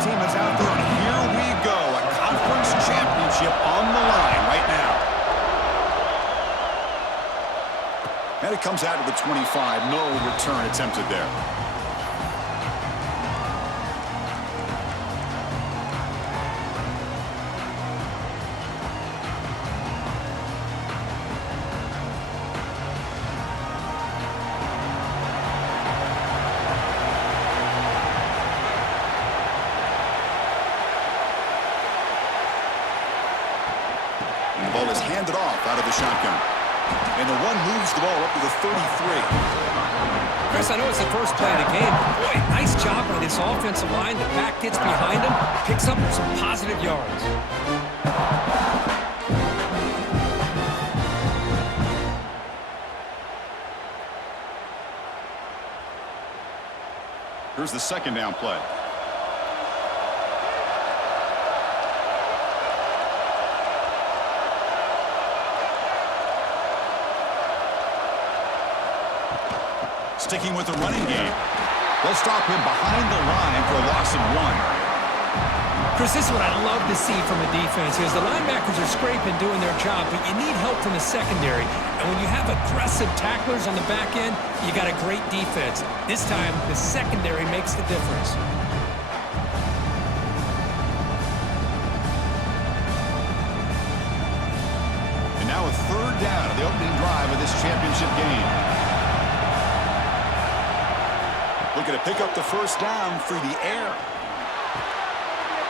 team is out there, and here we go. A conference championship on the line right now. And it comes out to the 25. No return attempted there. The ball is handed off out of the shotgun. And the one moves the ball up to the 33. Chris, I know it's the first play of the game, but boy, nice job by this offensive line. The back gets behind him, picks up some positive yards. Here's the second down play. Sticking with the running game. They'll stop him behind the line for a loss of 1. Chris, this is what I love to see from a defense is the linebackers are scraping, doing their job, but you need help from the secondary. And when you have aggressive tacklers on the back end, you got a great defense. This time, the secondary makes the difference. And now a third down of the opening drive of this championship game. Looking to pick up the first down through the air.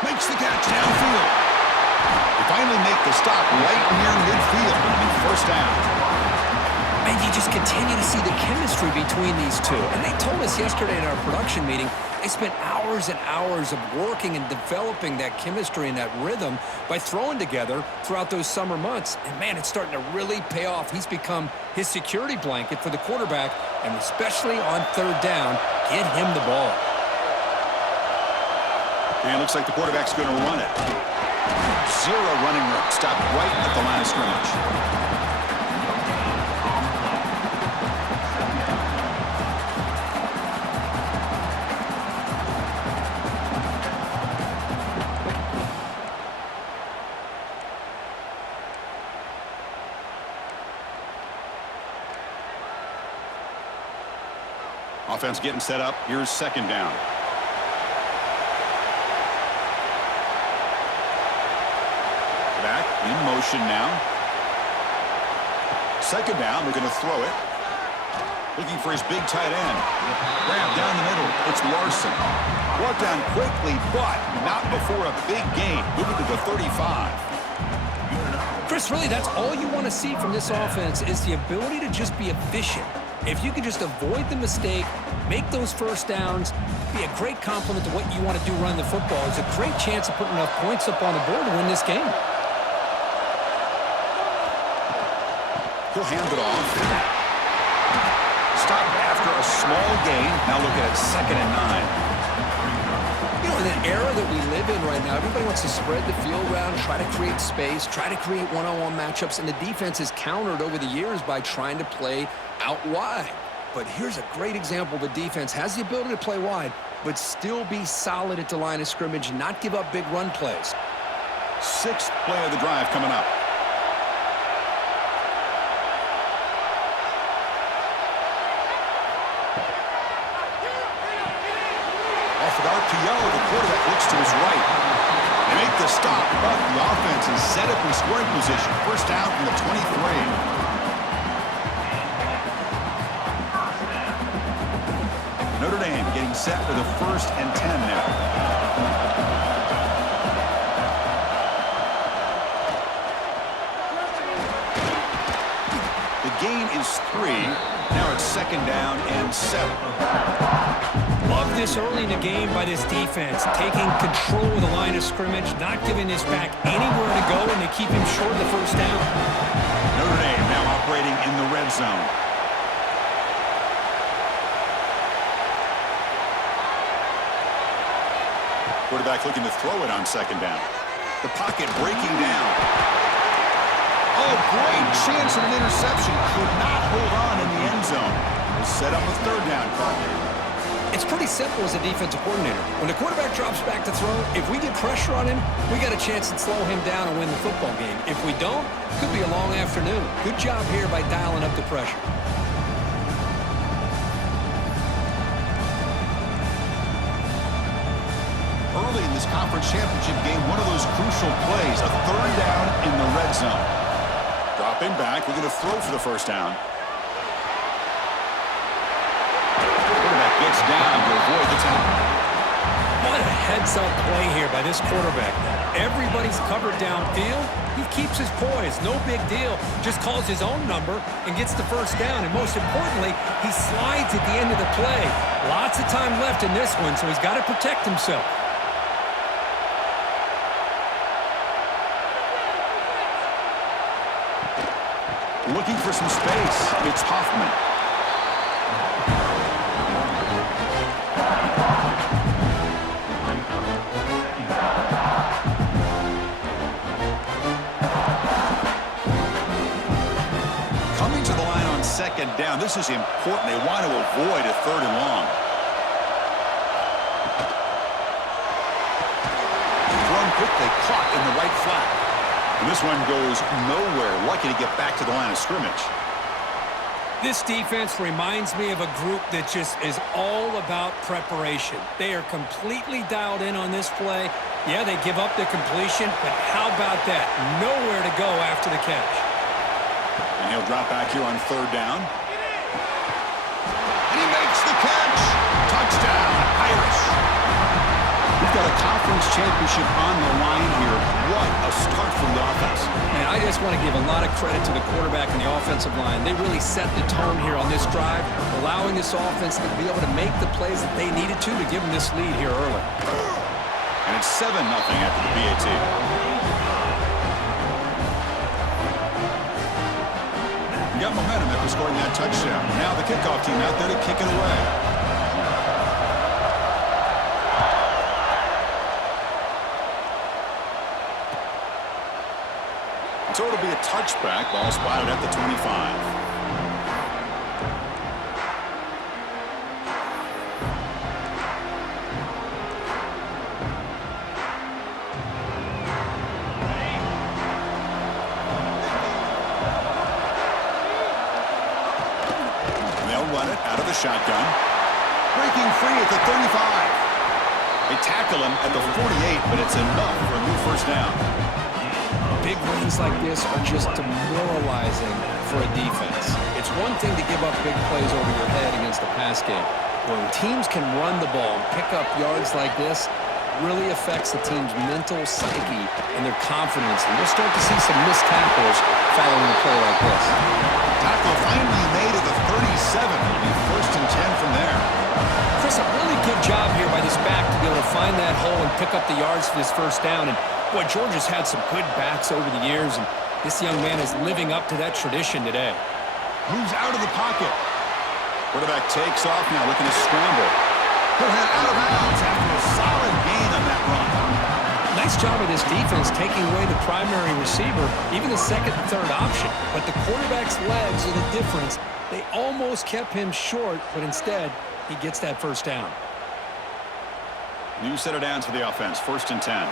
Makes the catch downfield. They finally make the stop right near midfield. It'll be first down. And you just continue to see the chemistry between these two. And they told us yesterday in our production meeting, they spent hours and hours of working and developing that chemistry and that rhythm by throwing together throughout those summer months. And, man, it's starting to really pay off. He's become his security blanket for the quarterback, and especially on third down, get him the ball. And it looks like the quarterback's going to run it. Zero running room. Stopped right at the line of scrimmage. Offense getting set up. Here's second down. Back in motion now. Second down. We're going to throw it. Looking for his big tight end. Grab down the middle. It's Larson. Brought down quickly, but not before a big gain. Moving to the 35. Chris, really, that's all you want to see from this offense is the ability to just be efficient. If you can just avoid the mistake, make those first downs, be a great compliment to what you want to do running the football. It's a great chance of putting enough points up on the board to win this game. He'll hand it off. Stop after a small gain. Now looking at 2nd and 9. You know, in the era that we live in right now, everybody wants to spread the field around, try to create space, try to create one-on-one matchups, and the defense has countered over the years by trying to play out wide. But here's a great example. The defense has the ability to play wide, but still be solid at the line of scrimmage, not give up big run plays. 6th play of the drive coming up. Off an RPO, the quarterback looks to his right. They make the stop, but the offense is set up in scoring position. First down from the 23. Notre Dame getting set for the 1st and 10 now. The gain is 3. Now it's 2nd down and 7. Love this early in the game by this defense, taking control of the line of scrimmage, not giving this back anywhere to go, and they keep him short of the first down. Notre Dame now operating in the red zone. Quarterback looking to throw it on 2nd down. The pocket breaking down. Oh, great chance at an interception. Could not hold on in the end zone. We'll set up a 3rd down call. It's pretty simple as a defensive coordinator. When the quarterback drops back to throw, if we get pressure on him, we got a chance to slow him down and win the football game. If we don't, it could be a long afternoon. Good job here by dialing up the pressure. Early in this conference championship game, one of those crucial plays, a third down in the red zone. Dropping back, we're going to throw for the first down. Quarterback gets down to avoid the tackle. What a heads-up play here by this quarterback. Everybody's covered downfield. He keeps his poise. No big deal. Just calls his own number and gets the first down. And most importantly, he slides at the end of the play. Lots of time left in this one, so he's got to protect himself. Looking for some space. It's Hoffman. Coming to the line on second down. This is important. They want to avoid a third and long. Thrown quickly, caught in the right flat. And this one goes nowhere. Lucky to get back to the line of scrimmage. This defense reminds me of a group that just is all about preparation. They are completely dialed in on this play. Yeah, they give up the completion, but how about that? Nowhere to go after the catch. And he'll drop back here on third down. And he makes the catch. Touchdown, Irish. We've got a conference championship on the line here. What a start for the offense. And I just want to give a lot of credit to the quarterback and the offensive line. They really set the tone here on this drive, allowing this offense to be able to make the plays that they needed to give them this lead here early. And it's 7-0 after the PAT. You got momentum after scoring that touchdown. Now the kickoff team out there to kick it away. So it'll be a touchback. Ball spotted at the 25. They'll run it out of the shotgun. Breaking free at the 35. They tackle him at the 48, but it's enough for a new first down. Big wins like this are just demoralizing for a defense. It's one thing to give up big plays over your head against the pass game. When teams can run the ball and pick up yards like this, it really affects the team's mental psyche and their confidence. And you'll start to see some missed tackles following a play like this. Tackle finally made at the 37. It'll be first and 10 from there. Chris, a really good job here by this back to be able to find that hole and pick up the yards for this first down. And boy, Georgia's had some good backs over the years, and this young man is living up to that tradition today. Moves out of the pocket. Quarterback takes off now, looking to scramble. He'll head out of bounds after a solid gain on that run. Nice job of this defense taking away the primary receiver, even the second and third option. But the quarterback's legs are the difference. They almost kept him short, but instead, he gets that first down. New set of downs for the offense, first and 10.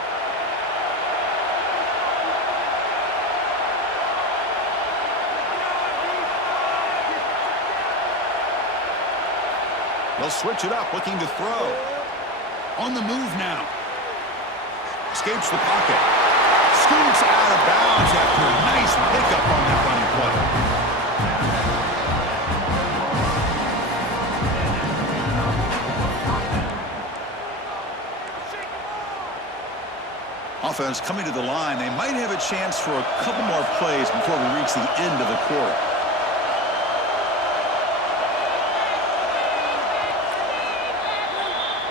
They'll switch it up, looking to throw. On the move now. Escapes the pocket. Scoots out of bounds after a nice pickup on that running play. Offense coming to the line. They might have a chance for a couple more plays before we reach the end of the quarter.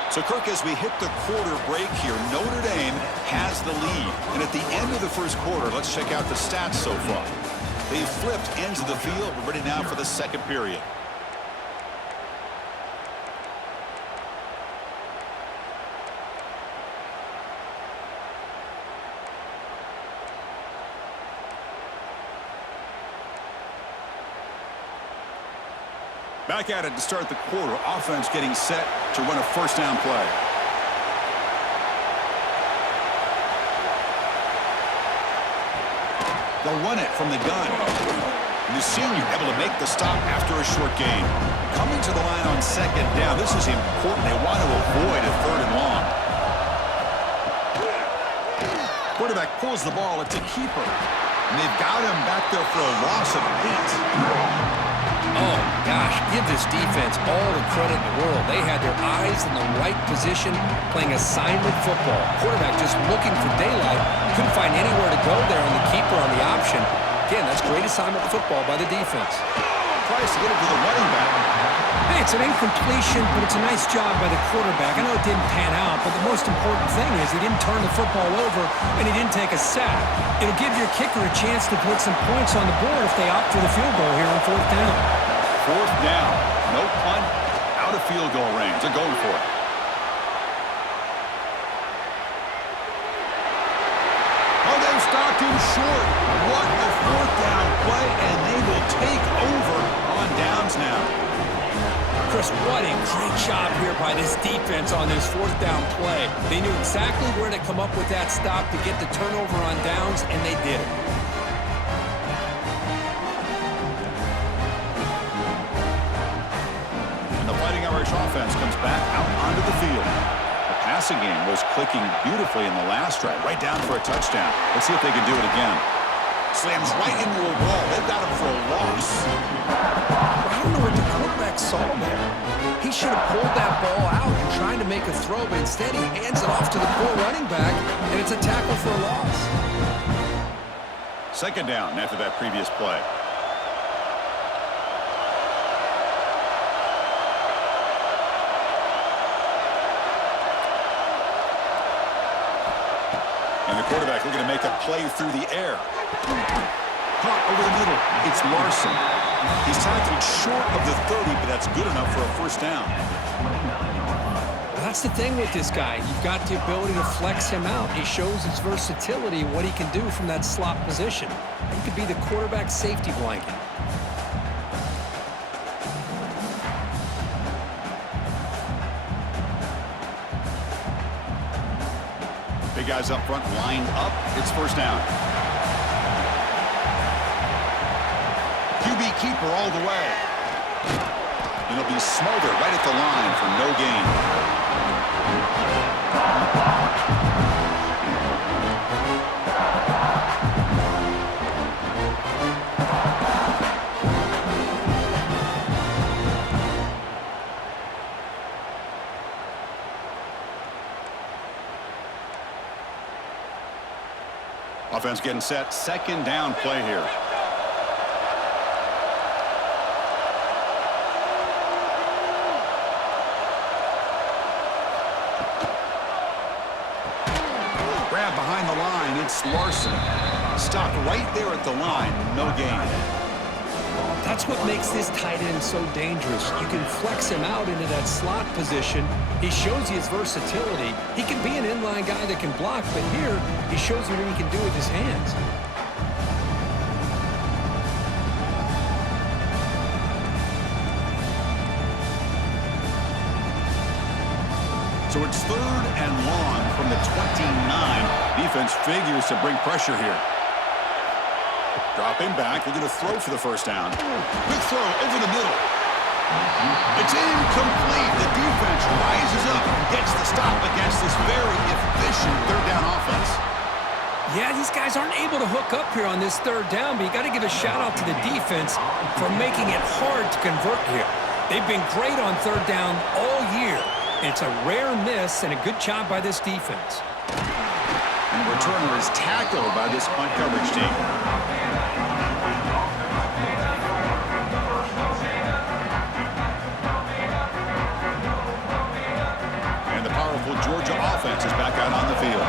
So, Kirk, as we hit the quarter break here, Notre Dame has the lead. And at the end of the first quarter, let's check out the stats so far. They've flipped ends of the field. We're ready now for the second period. Back at it to start the quarter. Offense getting set to run a first down play. They'll run it from the gun. And the senior able to make the stop after a short gain. Coming to the line on second down. This is important. They want to avoid a third and long. Quarterback pulls the ball. It's a keeper. And they've got him back there for a loss of 8. Oh, gosh, give this defense all the credit in the world. They had their eyes in the right position, playing assignment football. Quarterback just looking for daylight. Couldn't find anywhere to go there, and the keeper on the option. Again, that's great assignment football by the defense. Tries to get it to the running back. Hey, it's an incompletion, but it's a nice job by the quarterback. I know it didn't pan out, but the most important thing is he didn't turn the football over, and he didn't take a sack. It'll give your kicker a chance to put some points on the board if they opt for the field goal here on fourth down. Fourth down. No punt. Out of field goal range. They're going for it. Oh, they've stopped him short. What a fourth down play, and they will take over on downs now. Chris, what a great job here by this defense on this fourth down play. They knew exactly where to come up with that stop to get the turnover on downs, and they did it. Irish offense comes back out onto the field. The passing game was clicking beautifully in the last drive, right down for a touchdown. Let's see if they can do it again. Slams right into a wall. They've got him for a loss. I don't know what the quarterback saw there. He should have pulled that ball out and trying to make a throw, but instead he hands it off to the poor running back, and it's a tackle for a loss. Second down after that previous play. And the quarterback looking to make a play through the air. Caught over the middle. It's Larson. He's tackled short of the 30, but that's good enough for a first down. That's the thing with this guy. You've got the ability to flex him out. He shows his versatility and what he can do from that slot position. He could be the quarterback safety blanket. Big guys up front lined up. It's first down. QB keeper all the way. And it'll be Smolder right at the line for no gain. Offense getting set. Second down play here. Grab behind the line. It's Larson. Stopped right there at the line. No gain. That's what makes this tight end so dangerous. You can flex him out into that slot position. He shows you his versatility. He can be an inline guy that can block, but here he shows you what he can do with his hands. So it's third and long from the 29. Defense figures to bring pressure here. Dropping back, looking to throw for the first down. Quick throw over the middle. It's incomplete. The defense rises up and gets the stop against this very efficient third down offense. Yeah, these guys aren't able to hook up here on this third down, but you got to give a shout out to the defense for making it hard to convert here. They've been great on third down all year. It's a rare miss and a good job by this defense. And the returner is tackled by this punt coverage team. And the powerful Georgia offense is back out on the field.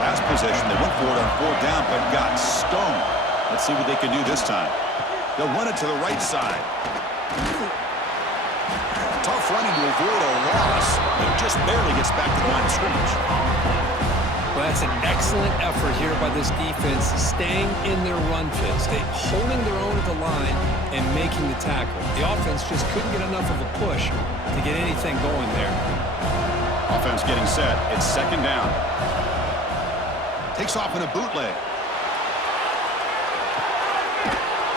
Last possession, they went for it on fourth down, but got stoned. Let's see what they can do this time. They'll run it to the right side. Tough running to avoid a loss, but just barely gets back to the line of scrimmage. Well, that's an excellent effort here by this defense, staying in their run fits. They holding their own at the line and making the tackle. The offense just couldn't get enough of a push to get anything going there. Offense getting set. It's second down. Takes off in a bootleg.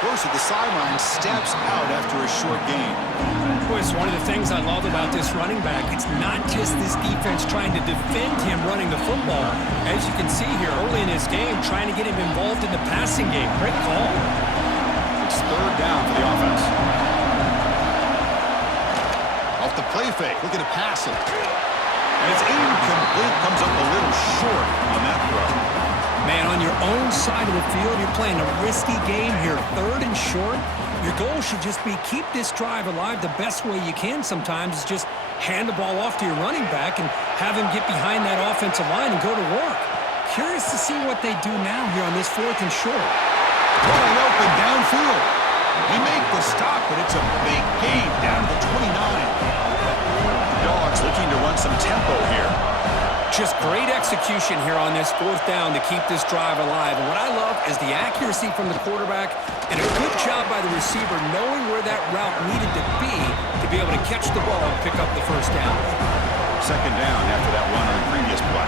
Goes to the sideline, steps out after a short gain. Boy, it's one of the things I love about this running back. It's not just this defense trying to defend him running the football. As you can see here early in this game, trying to get him involved in the passing game. Great call. It's third down for the offense. Off the play fake, looking to pass it. And it's incomplete, comes up a little short on that throw. Man, on your own side of the field, you're playing a risky game here, third and short. Your goal should just be keep this drive alive the best way you can sometimes is just hand the ball off to your running back and have him get behind that offensive line and go to work. Curious to see what they do now here on this fourth and short. Wide open downfield. They make the stop, but it's a big gain down to the 29. Dogs looking to run some tempo here. Just great execution here on this fourth down to keep this drive alive. And what I love is the accuracy from the quarterback and a good job by the receiver knowing where that route needed to be able to catch the ball and pick up the first down. Second down after that run on the previous play.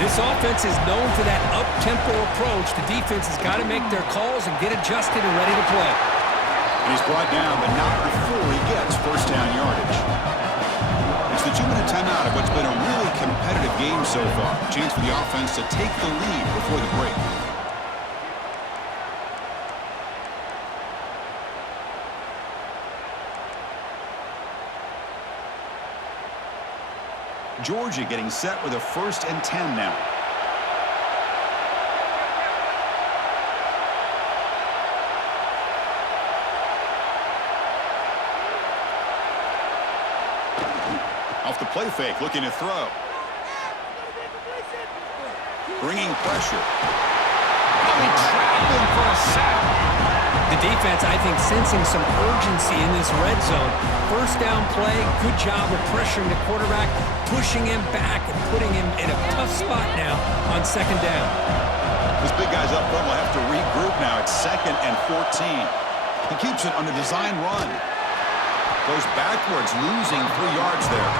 This offense is known for that up-tempo approach. The defense has got to make their calls and get adjusted and ready to play. And he's brought down, but not before he gets first down yardage. It's the 2-minute timeout of what's been a really competitive game so far. Chance for the offense to take the lead before the break. Georgia getting set with a 1st and 10 now. Off the play fake, looking to throw. Bringing pressure. Oh, he trapped him for a sack. The defense, I think, sensing some urgency in this red zone. First down play, good job of pressuring the quarterback, pushing him back and putting him in a tough spot now on second down. This big guy's up front will have to regroup now. It's 2nd and 14. He keeps it on the design run. Goes backwards, losing 3 yards there.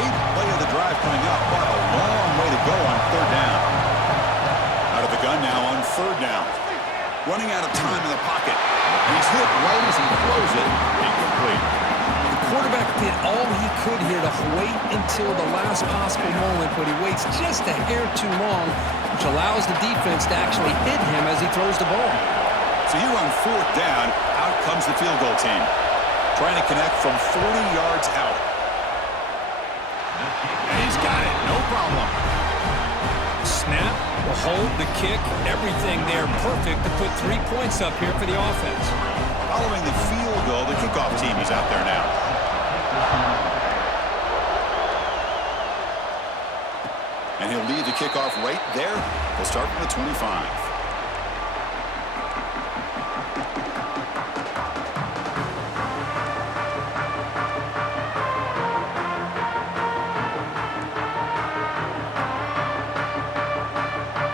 Eighth play of the drive coming up, but a long way to go on 3rd down. Out of the gun now on 3rd down. Running out of time in the pocket. And he's hit right as he throws it. Incomplete. The quarterback did all he could here to wait until the last possible moment, but he waits just a hair too long, which allows the defense to actually hit him as he throws the ball. So here on 4th down, out comes the field goal team. Trying to connect from 40 yards out. And he's got it, no problem. Snap, the hold, the kick, everything there perfect to put 3 points up here for the offense. Following the field goal, the kickoff team is out there now. And he'll lead the kickoff right there. They'll start from the 25.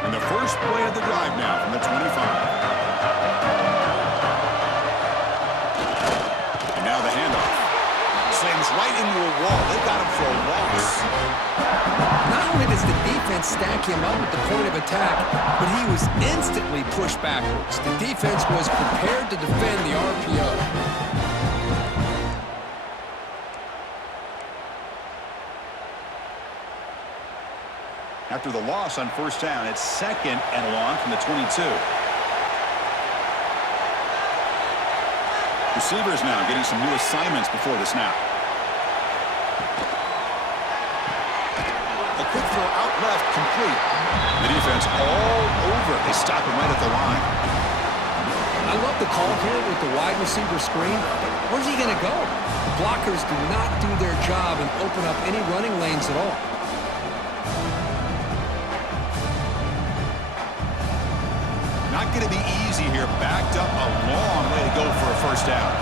And the first play of the drive now from the 25. And now the handoff. Slams right into a wall. They got him for a loss. Not only does the defense stack him up at the point of attack, but he was instantly pushed backwards. The defense was prepared to defend the RPO. After the loss on 1st down, it's 2nd and long from the 22. Receivers now getting some new assignments before the snap. A quick throw out left, complete. The defense all over. They stop him right at the line. I love the call here with the wide receiver screen. Where's he going to go? The blockers do not do their job and open up any running lanes at all. Not going to be easy here. Backed up a long way to go for a first down.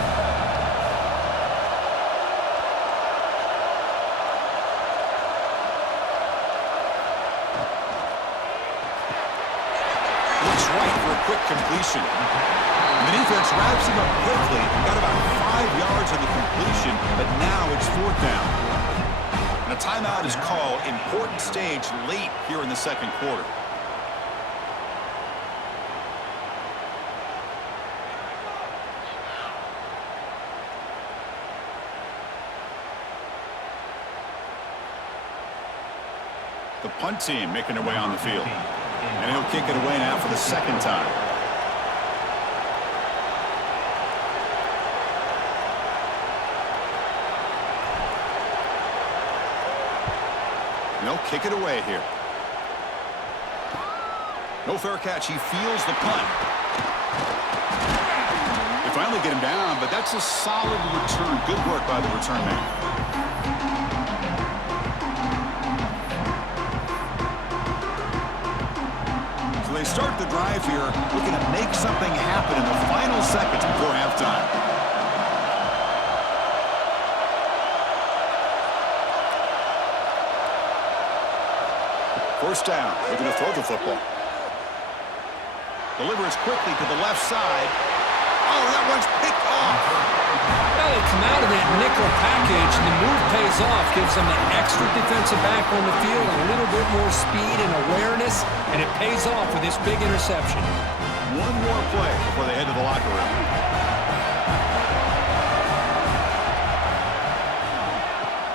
right for a quick completion. And the defense wraps him up quickly. Got about 5 yards on the completion, but now it's 4th down. And a timeout is called. Important stage late here in the second quarter. The punt team making their way on the field. And he'll kick it away now for the 2nd time. And he'll kick it away here. No fair catch. He feels the punt. They finally get him down, but that's a solid return. Good work by the return man. They start the drive here, looking to make something happen in the final seconds before halftime. First down, they're going to throw the football. Delivers quickly to the left side. Oh, that one's picked off. Well, they come out of that nickel package, and the move pays off, gives them an extra defensive back on the field, a little bit more speed and awareness, and it pays off with this big interception. One more play before they head to the locker room.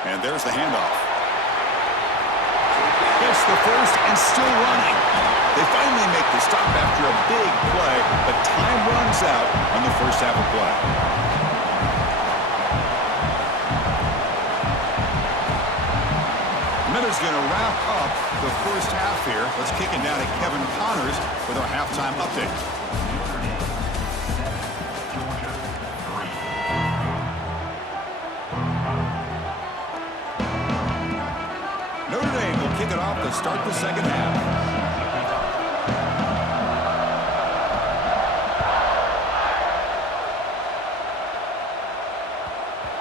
And there's the handoff. Gets the first and still running. They finally make the stop after a big play, but time runs out on the first half of play. Miller's going to wrap up the first half here. Let's kick it down to Kevin Connors with our halftime update. Notre Dame will kick it off to start the second half.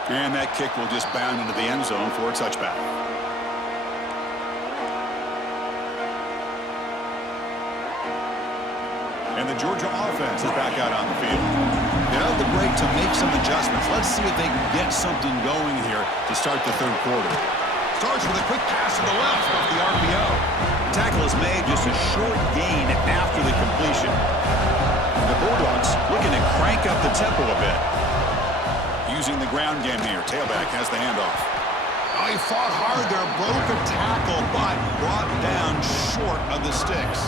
And that kick will just bound into the end zone for a touchback. And the Georgia offense is back out on the field. They had the break to make some adjustments. Let's see if they can get something going here to start the third quarter. Starts with a quick pass to the left off the RPO. The tackle is made just a short gain after the completion. The Bulldogs looking to crank up the tempo a bit. Using the ground game here. Tailback has the handoff. Oh, he fought hard there, broke a tackle, but brought down short of the sticks.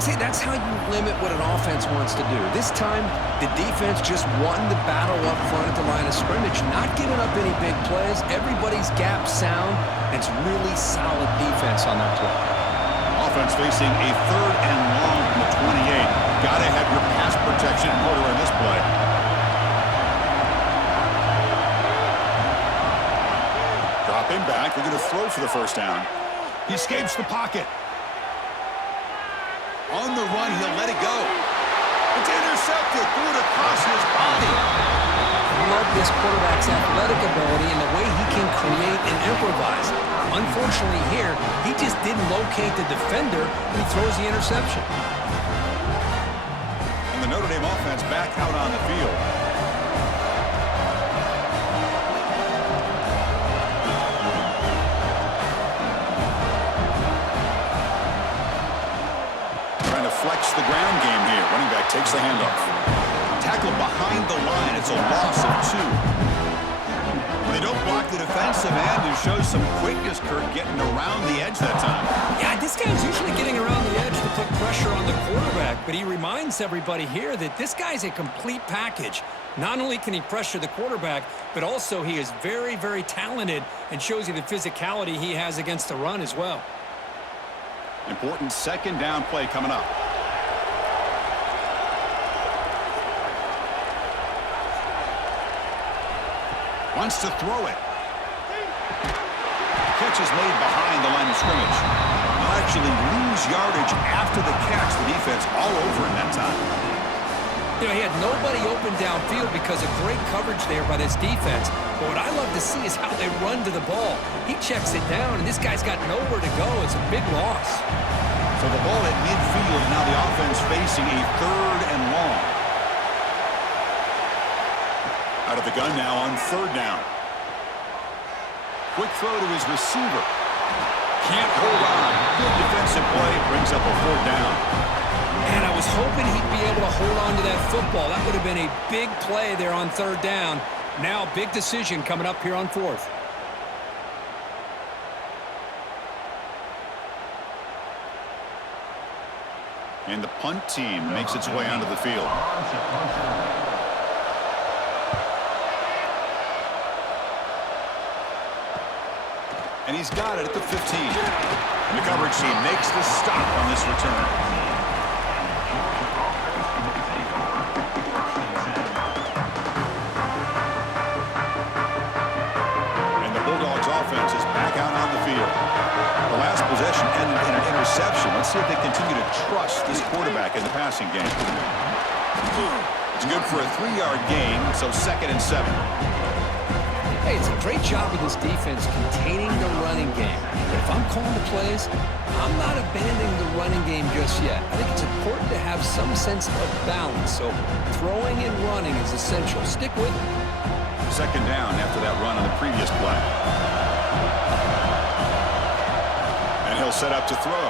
See, that's how you limit what an offense wants to do. This time, the defense just won the battle up front at the line of scrimmage, not giving up any big plays. Everybody's gap sound, and it's really solid defense on that play. Offense facing a 3rd and long from the 28. Got to have your pass protection in order in this play. Dropping back, they're going to throw for the first down. He escapes the pocket. On the run, he'll let it go. It's intercepted, threw it across his body. I love this quarterback's athletic ability and the way he can create and improvise. Unfortunately here, he just didn't locate the defender, and he throws the interception. And the Notre Dame offense back out on the field. Flex the ground game here. Running back takes the handoff. Tackle behind the line. It's a loss of 2. When they don't block the defensive end, it shows some quickness, Kurt, getting around the edge that time. Yeah, this guy's usually getting around the edge to put pressure on the quarterback, but he reminds everybody here that this guy's a complete package. Not only can he pressure the quarterback, but also he is very, very talented and shows you the physicality he has against the run as well. Important second down play coming up. Wants to throw it. Catch is made behind the line of scrimmage. They'll actually lose yardage after the catch. The defense all over him that time. You know, he had nobody open downfield because of great coverage there by this defense. But what I love to see is how they run to the ball. He checks it down, and this guy's got nowhere to go. It's a big loss. So the ball at midfield. field. Now the offense facing a 3rd and long. Out of the gun now on 3rd down. Quick throw to his receiver. Can't hold on. Good defensive play. Brings up a 4th down. And I was hoping he'd be able to hold on to that football. That would have been a big play there on 3rd down. Now, big decision coming up here on 4th. And the punt team makes its way onto the field. And he's got it at the 15. And the coverage team makes the stop on this return. And the Bulldogs offense is back out on the field. The last possession ended in an interception. Let's see if they continue to trust this quarterback in the passing game. It's good for a 3-yard gain, so 2nd and 7. Hey, it's a great job of this defense containing the running game. But if I'm calling the plays, I'm not abandoning the running game just yet. I think it's important to have some sense of balance. So throwing and running is essential. Stick with it. 2nd down after that run on the previous play. And he'll set up to throw.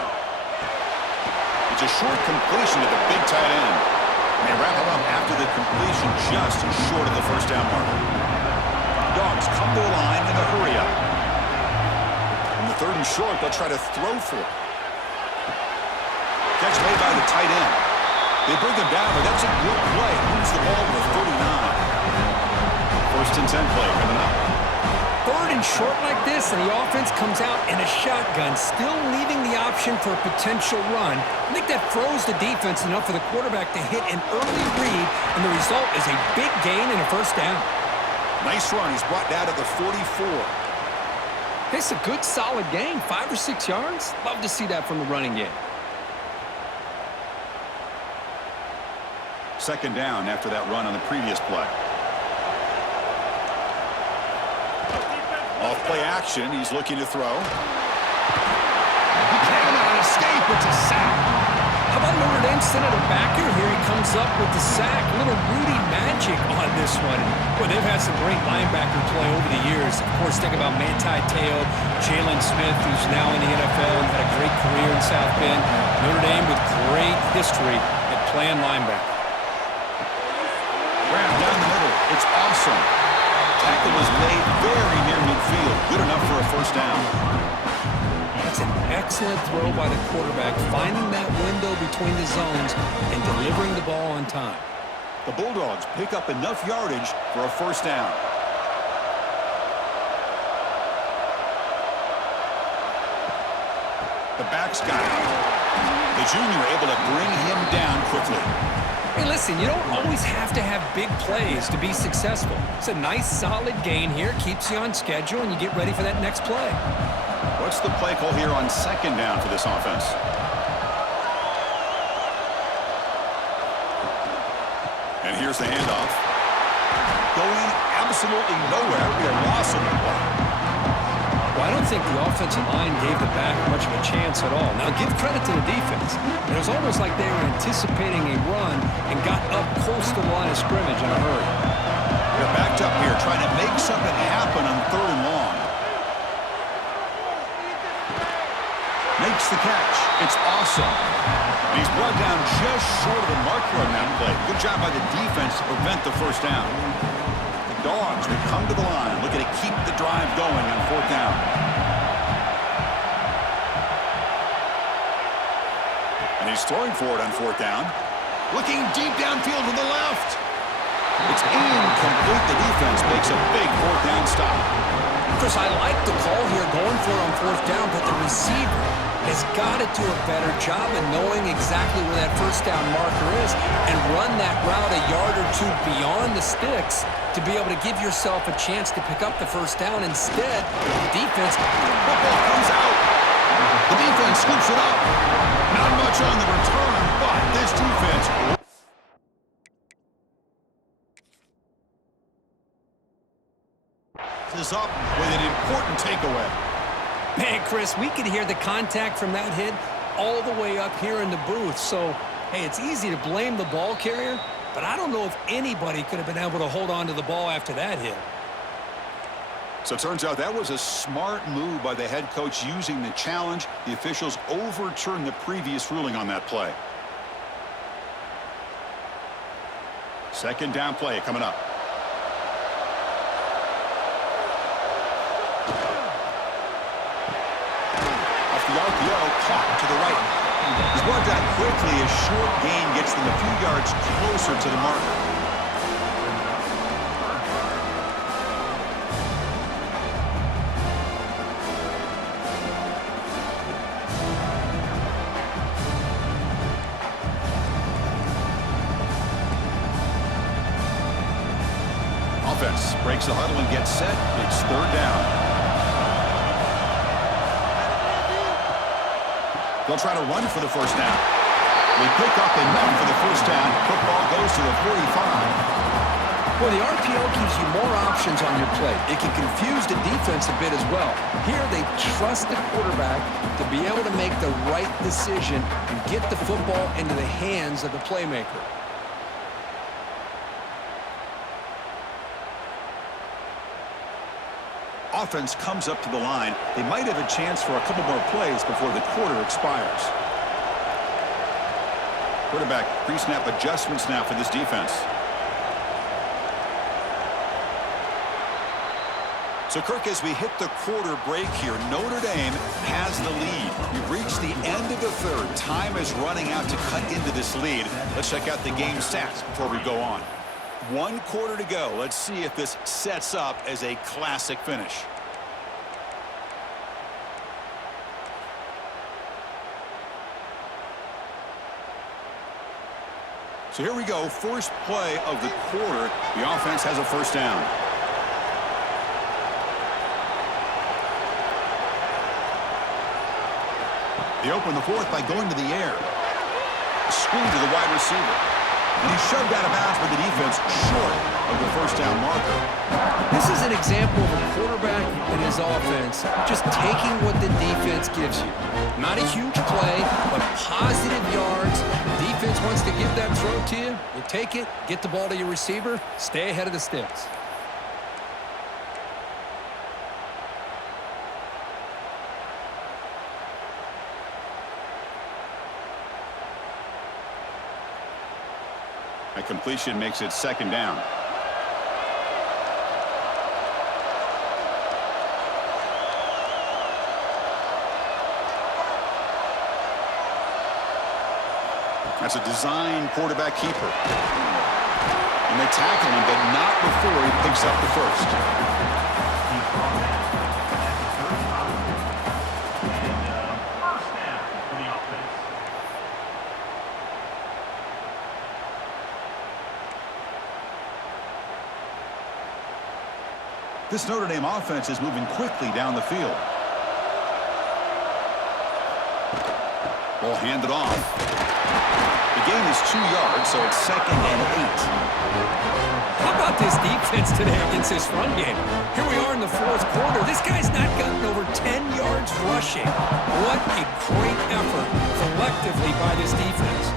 It's a short completion to the big tight end. And they wrap him up after the completion just short of the 1st down marker. Dogs come to the line in a hurry-up. In the 3rd and short, they'll try to throw for it. Catch made by the tight end. They bring him down, but that's a good play. Moves the ball to the 39. 1st and 10 play coming up. 3rd and short like this, and the offense comes out in a shotgun, still leaving the option for a potential run. I think that throws the defense enough for the quarterback to hit an early read, and the result is a big gain and a 1st down. Nice run. He's brought down to the 44. It's a good, solid gain. 5 or 6 yards. Love to see that from the running game. 2nd down after that run on the previous play. Off play action. He's looking to throw. He cannot escape. It's a sack. How about Notre Dame sending a backer? Here he comes up with the sack. A little Rudy magic on this one. Boy, they've had some great linebacker play over the years. Of course, think about Manti Te'o, Jalen Smith, who's now in the NFL and had a great career in South Bend. Notre Dame with great history at playing linebacker. Grab down the middle. It's awesome. Tackle was made very near midfield. Good enough for a 1st down. That's an excellent throw by the quarterback, finding that window between the zones and delivering the ball on time. The Bulldogs pick up enough yardage for a 1st down. The back's got it. The junior able to bring him down quickly. Hey, listen, you don't always have to have big plays to be successful. It's a nice, solid gain here, keeps you on schedule, and you get ready for that next play. What's the play call here on 2nd down for this offense? And here's the handoff. Going absolutely nowhere. We are lost on the play. Well, I don't think the offensive line gave the back much of a chance at all. Now, give credit to the defense. It was almost like they were anticipating a run and got up close to the line of scrimmage in a hurry. They're backed up here trying to make something happen on 3rd and long. Makes the catch. It's awesome. And he's brought down just short of the marker on that play. Good job by the defense to prevent the 1st down. The Dogs will come to the line, looking to keep the drive going on 4th down. And he's throwing for it on 4th down. Looking deep downfield to the left. It's incomplete. The defense makes a big 4th down stop. Chris, I like the call here going for it on 4th down, but the receiver has got to do a better job of knowing exactly where that 1st down marker is and run that route a yard or 2 beyond the sticks to be able to give yourself a chance to pick up the 1st down. Instead, the defense... Football comes out. The defense scoops it up. Not much on the return, but this defense... is up with an important takeaway. Man, Chris, we could hear the contact from that hit all the way up here in the booth. So, hey, it's easy to blame the ball carrier, but I don't know if anybody could have been able to hold on to the ball after that hit. So it turns out that was a smart move by the head coach using the challenge. The officials overturned the previous ruling on that play. Second down play coming up. Off the RPO, caught to the right. He's brought down quickly. A short gain gets them a few yards closer to the marker. Offense breaks the huddle and gets set. It's third down. They'll try to run for the first down. They pick up enough for the first down. Football goes to the 45. Well, the RPO gives you more options on your play. It can confuse the defense a bit as well. Here, they trust the quarterback to be able to make the right decision and get the football into the hands of the playmaker. Offense comes up to the line. They might have a chance for a couple more plays before the quarter expires. Quarterback pre-snap adjustments now for this defense. So, Kirk, as we hit the quarter break here, Notre Dame has the lead. We've reached the end of the third. Time is running out to cut into this lead. Let's check out the game stats before we go on. 1 quarter to go. Let's see if this sets up as a classic finish. So here we go. First play of the quarter. The offense has a first down. They open the fourth by going to the air. Screen to the wide receiver. And he's shoved out of bounds by the defense short of the first down marker. This is an example of a quarterback and his offense just taking what the defense gives you. Not a huge play, but positive yards. The defense wants to give that throw to you. You take it, get the ball to your receiver, stay ahead of the sticks. A completion makes it second down. That's a design quarterback keeper. And they tackle him, but not before he picks up the first. This Notre Dame offense is moving quickly down the field. Ball handed off. The gain is 2 yards, so it's second and 8. How about this defense today against this run game? Here we are in the fourth quarter. This guy's not gotten over 10 yards rushing. What a great effort collectively by this defense.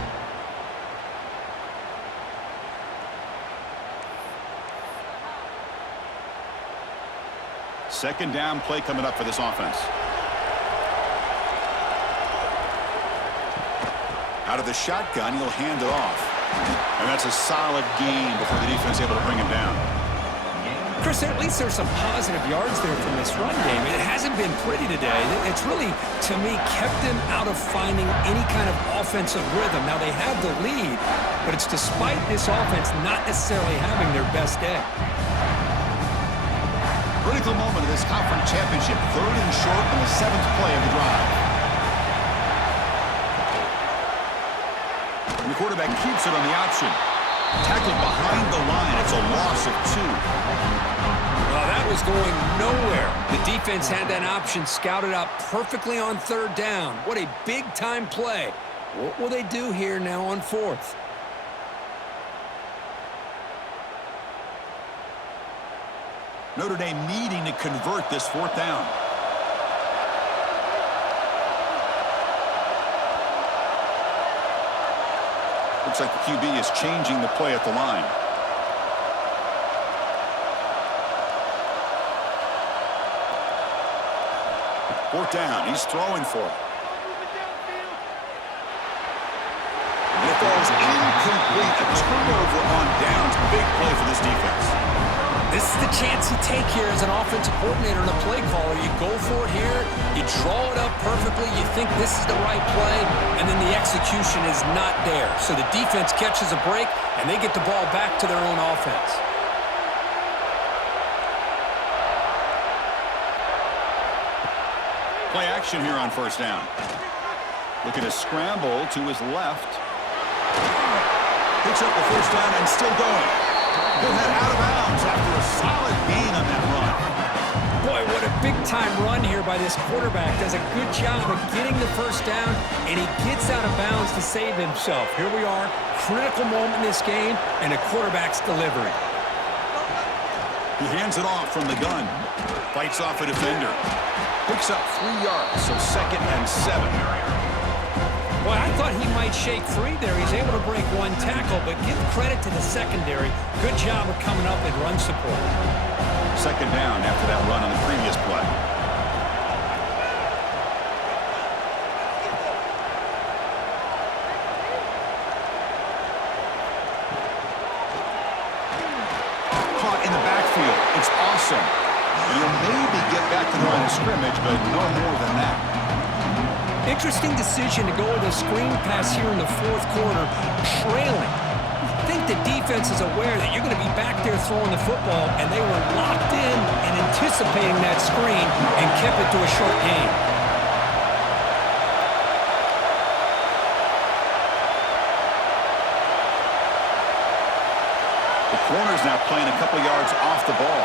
Second down play coming up for this offense. Out of the shotgun, he'll hand it off. And that's a solid gain before the defense is able to bring him down. Chris, at least there's some positive yards there from this run game. It hasn't been pretty today. It's really, to me, kept them out of finding any kind of offensive rhythm. Now, they have the lead, but it's despite this offense not necessarily having their best day. Critical moment of this conference championship. Third and short on the 7th play of the drive. And the quarterback keeps it on the option. Tackled behind the line. It's a loss of 2. Well, that was going nowhere. The defense had that option scouted out perfectly on third down. What a big-time play. What will they do here now on fourth? Notre Dame needing to convert this fourth down. Looks like the QB is changing the play at the line. Fourth down. He's throwing for it. And it falls incomplete. A turnover on downs. Big play for this defense. This is the chance you take here as an offensive coordinator and a play caller. You go for it here. You draw it up perfectly. You think this is the right play, and then the execution is not there. So the defense catches a break, and they get the ball back to their own offense. Play action here on first down. Looking to scramble to his left. Picks up the first down and still going. He'll head out of bounds after a solid gain on that run. Boy, what a big-time run here by this quarterback. Does a good job of getting the first down, and he gets out of bounds to save himself. Here we are, critical moment in this game, and the quarterback's delivering. He hands it off from the gun. Fights off a defender. Picks up 3 yards, so 2nd and 7. Boy, I thought he might shake free there. He's able to break one tackle, but give credit to the secondary. Good job of coming up and run support. 2nd down after that run on the previous play. Caught in the backfield. It's awesome. And he'll maybe get back to the line of scrimmage, but no more than that. Interesting decision to go with a screen pass here in the fourth quarter, trailing. I think the defense is aware that you're going to be back there throwing the football, and they were locked in and anticipating that screen and kept it to a short gain. The corner's now playing a couple yards off the ball.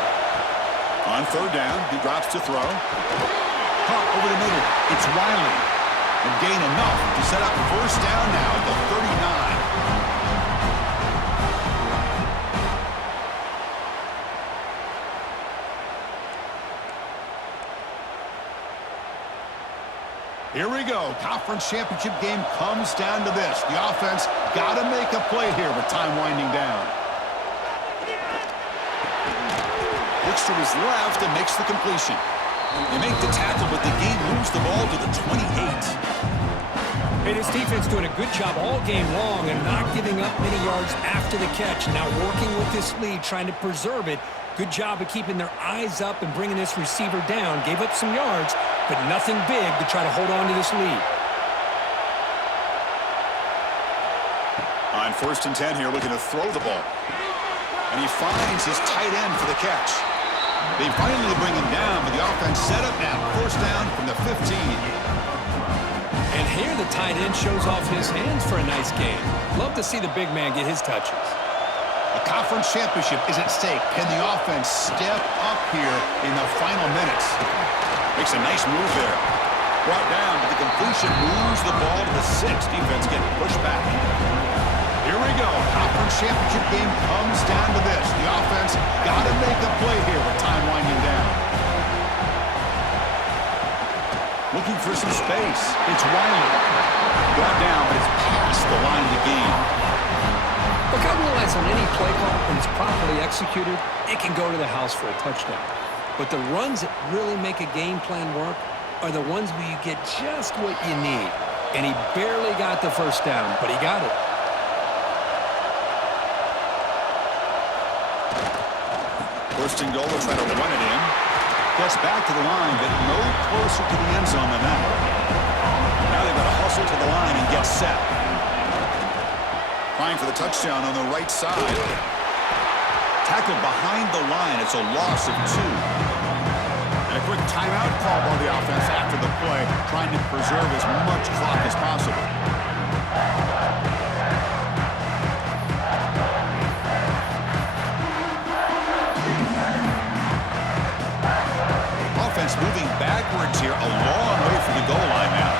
On 3rd down, he drops to throw. Caught over the middle. It's Riley. And gain enough to set up first down now at the 39. Here we go. Conference championship game comes down to this. The offense got to make a play here with time winding down. Looks to his left and makes the completion. They make the tackle, but the game moves the ball to the 28. Hey, this defense doing a good job all game long and not giving up many yards after the catch. Now working with this lead, trying to preserve it. Good job of keeping their eyes up and bringing this receiver down. Gave up some yards, but nothing big to try to hold on to this lead. On 1st and 10 here, looking to throw the ball. And he finds his tight end for the catch. They finally bring him down, but the offense set up now. First down from the 15. And here the tight end shows off his hands for a nice gain. Love to see the big man get his touches. A conference championship is at stake. Can the offense step up here in the final minutes? Makes a nice move there. Brought down, but the completion moves the ball to the 6. Defense getting pushed back. Here we go. Conference championship game comes down to this. The offense got to make a play here with time winding down. Looking for some space. It's Riley. Brought down, but it's past the line of the game. Look, I realize on any play call, when it's properly executed, it can go to the house for a touchdown. But the runs that really make a game plan work are the ones where you get just what you need. And he barely got the first down, but he got it. First and goal, will try to run it in. Gets back to the line, but no closer to the end zone than that. Now they've got to hustle to the line and get set. Trying for the touchdown on the right side. Tackled behind the line. It's a loss of 2. And a quick timeout call by the offense after the play, trying to preserve as much clock as possible. Offense moving backwards here, a long way from the goal line now.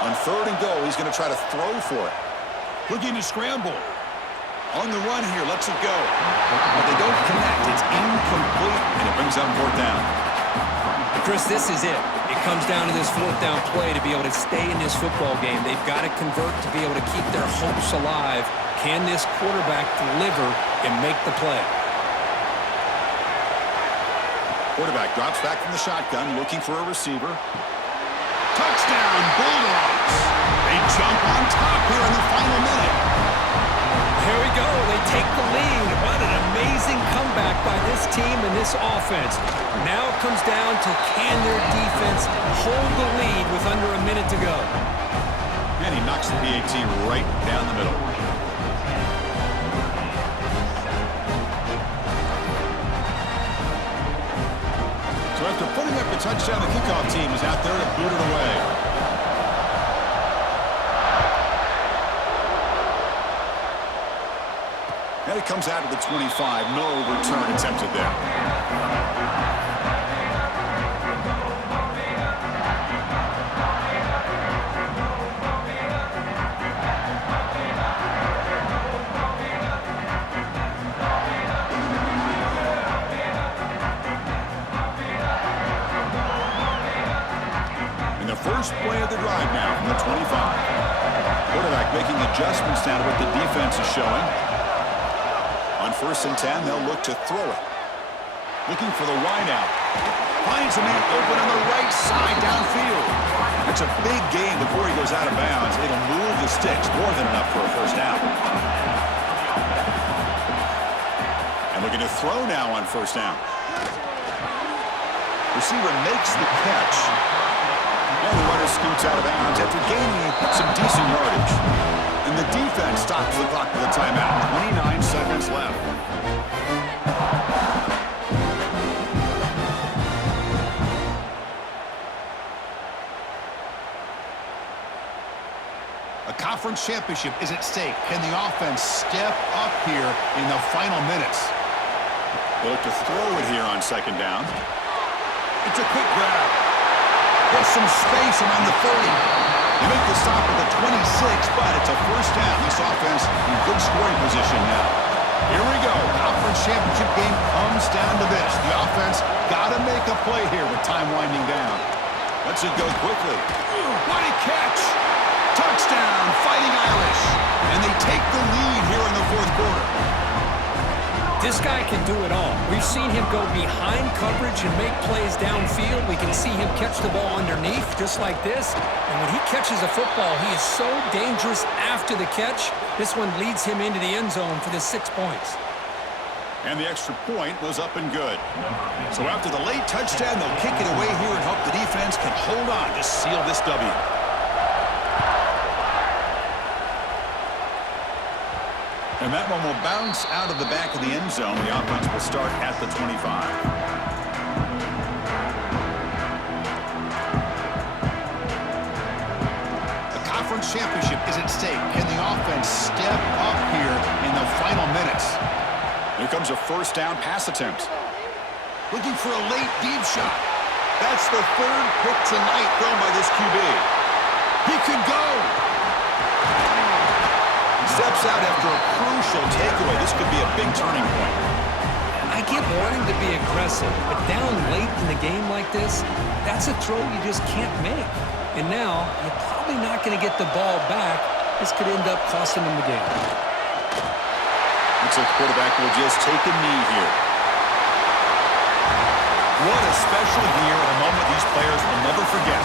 On 3rd and goal, he's going to try to throw for it. Looking to scramble. On the run here, lets it go. But they don't connect. It's incomplete, and it brings up 4th down. Chris, this is it. It comes down to this fourth down play to be able to stay in this football game. They've got to convert to be able to keep their hopes alive. Can this quarterback deliver and make the play? Quarterback drops back from the shotgun, looking for a receiver. Touchdown, Bulldogs! They jump on top here in the final minute. Here we go. They take the lead. What an amazing comeback by this team and this offense. Now it comes down to can their defense hold the lead with under a minute to go. And he knocks the PAT right down the middle. So after putting up the touchdown, the kickoff team is out there to boot it away. And it comes out of the 25. No return attempted there. In the first play of the drive now from the 25. Quarterback making adjustments now to what the defense is showing. On 1st and 10, they'll look to throw it. Looking for the wide out. Finds a man open on the right side downfield. It's a big gain before he goes out of bounds. It'll move the sticks more than enough for a first down. And looking to throw now on 1st down. Receiver makes the catch. And the runner scoots out of bounds after gaining some decent yardage. And the defense stops the clock with a timeout. 29 seconds left. A conference championship is at stake. Can the offense step up here in the final minutes? They look to throw it here on 2nd down. It's a quick grab. There's some space around the 30. They make the stop at the 26, but it's a first down. This offense in good scoring position now. Here we go. Conference championship game comes down to this. The offense got to make a play here with time winding down. Lets it go quickly. What a catch! Touchdown, Fighting Irish. And they take the lead here in the 4th quarter. This guy can do it all. We've seen him go behind coverage and make plays downfield. We can see him catch the ball underneath just like this. And when he catches a football, he is so dangerous after the catch. This one leads him into the end zone for the 6 points. And the extra point was up and good. So after the late touchdown, they'll kick it away here and hope the defense can hold on to seal this W. And that one will bounce out of the back of the end zone. The offense will start at the 25. The conference championship is at stake. Can the offense step up here in the final minutes? Here comes a 1st down pass attempt. Looking for a late deep shot. That's the 3rd pick tonight thrown by this QB. He could go. Steps out after a crucial takeaway. This could be a big turning point. I get wanting to be aggressive, but down late in the game like this, that's a throw you just can't make. And now, you're probably not going to get the ball back. This could end up costing them the game. Looks like the quarterback will just take a knee here. What a special year and a moment these players will never forget.